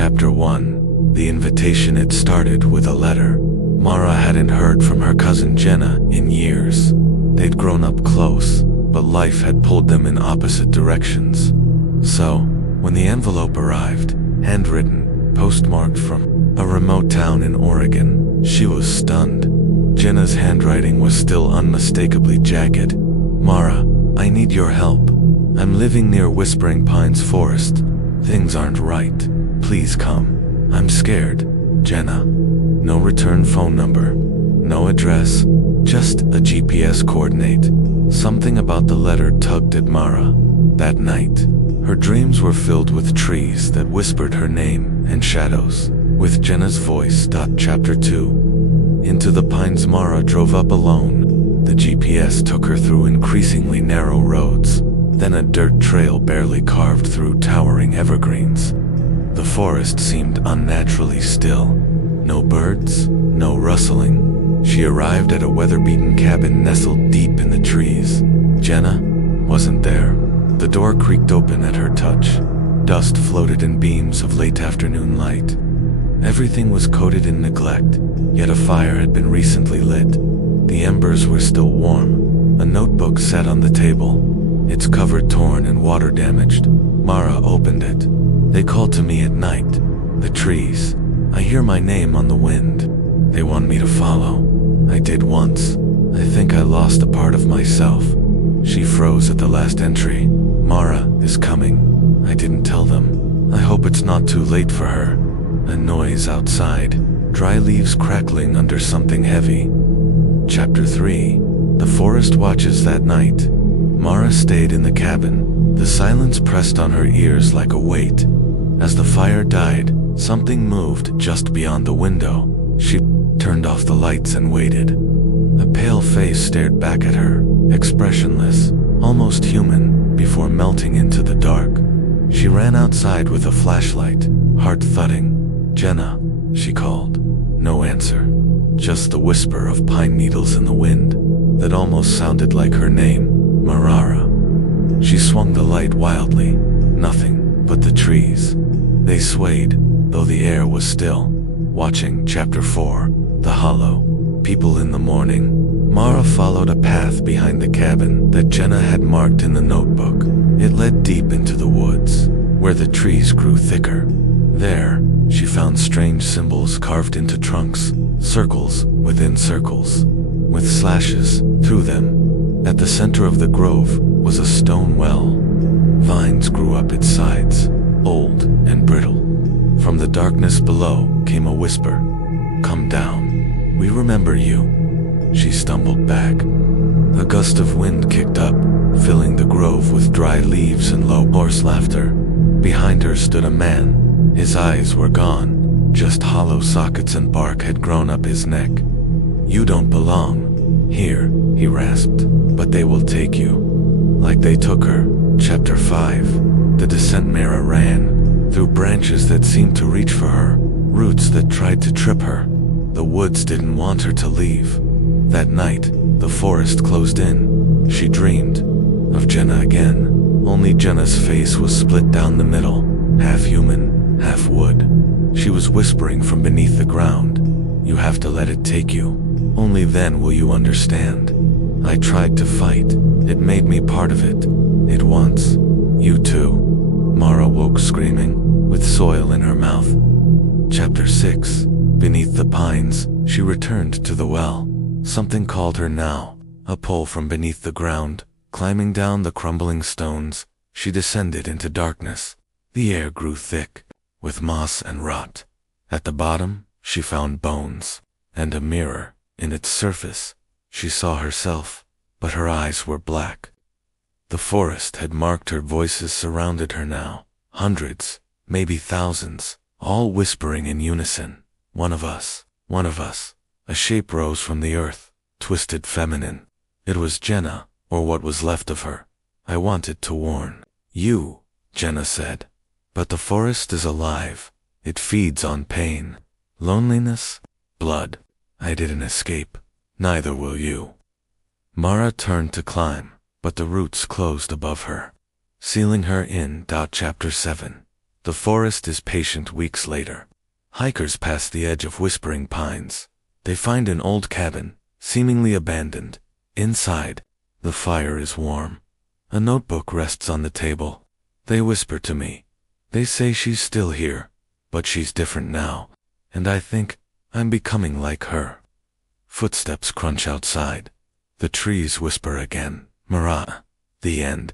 Chapter 1. The invitation. It started with a letter. Mara hadn't heard from her cousin Jenna in years. They'd grown up close, but life had pulled them in opposite directions. So, when the envelope arrived, handwritten, postmarked from a remote town in Oregon, she was stunned. Jenna's handwriting was still unmistakably jagged. "Mara, I need your help. I'm living near Whispering Pines Forest. Things aren't right. Please come. I'm scared. Jenna." No return phone number, no address, just a GPS coordinate. Something about the letter tugged at Mara. That night, her dreams were filled with trees that whispered her name and shadows, with Jenna's voice. Chapter 2. Into the pines. Mara drove up alone. The GPS took her through increasingly narrow roads, then a dirt trail barely carved through towering evergreens. The forest seemed unnaturally still. No birds, no rustling. She arrived at a weather-beaten cabin nestled deep in the trees. Jenna wasn't there. The door creaked open at her touch. Dust floated in beams of late afternoon light. Everything was coated in neglect, yet a fire had been recently lit. The embers were still warm. A notebook sat on the table, its cover torn and water damaged. Mara opened it. "They call to me at night. The trees. I hear my name on the wind. They want me to follow. I did once. I think I lost a part of myself." She froze at the last entry. "Mara is coming. I didn't tell them. I hope it's not too late for her." A noise outside. Dry leaves crackling under something heavy. Chapter 3. The forest watches. That night, Mara stayed in the cabin. The silence pressed on her ears like a weight. As the fire died, something moved just beyond the window. She turned off the lights and waited. A pale face stared back at her, expressionless, almost human, before melting into the dark. She ran outside with a flashlight, heart thudding. "Jenna," she called. No answer. Just the whisper of pine needles in the wind that almost sounded like her name, Marara. She swung the light wildly. Nothing but the trees. They swayed, though the air was still. Watching. Chapter 4. The Hollow. People in the morning. Mara followed a path behind the cabin that Jenna had marked in the notebook. It led deep into the woods, where the trees grew thicker. There, she found strange symbols carved into trunks, circles within circles, with slashes through them. At the center of the grove was a stone well. Vines grew up its sides, old and brittle. From the darkness below came a whisper. "Come down. We remember you." She stumbled back. A gust of wind kicked up, filling the grove with dry leaves and low hoarse laughter. Behind her stood a man. His eyes were gone. Just hollow sockets and bark had grown up his neck. "You don't belong here," he rasped. "But they will take you. Like they took her." Chapter 5. The descent. Mara ran through branches that seemed to reach for her, roots that tried to trip her. The woods didn't want her to leave. That night, the forest closed in. She dreamed of Jenna again. Only Jenna's face was split down the middle, half human, half wood. She was whispering from beneath the ground. "You have to let it take you. Only then will you understand. I tried to fight. It made me part of it. It wants you too." Mara woke screaming, with soil in her mouth. Chapter 6. Beneath the pines, she returned to the well. Something called her now, a pull from beneath the ground. Climbing down the crumbling stones, she descended into darkness. The air grew thick, with moss and rot. At the bottom, she found bones, and a mirror. In its surface, she saw herself, but her eyes were black. The forest had marked her. Voices surrounded her now. Hundreds, maybe thousands, all whispering in unison. One of us. One of us." A shape rose from the earth, twisted feminine. It was Jenna, or what was left of her. "I wanted to warn you," Jenna said. "But the forest is alive. It feeds on pain, loneliness, blood. I didn't escape. Neither will you." Mara turned to climb, but the roots closed above her, sealing her in. Chapter 7. The forest is patient weeks later. Hikers pass the edge of whispering pines. They find an old cabin, seemingly abandoned. Inside, the fire is warm. A notebook rests on the table. They whisper to me. They say she's still here, but she's different now, and I think I'm becoming like her. Footsteps crunch outside. The trees whisper again. Mara. The end.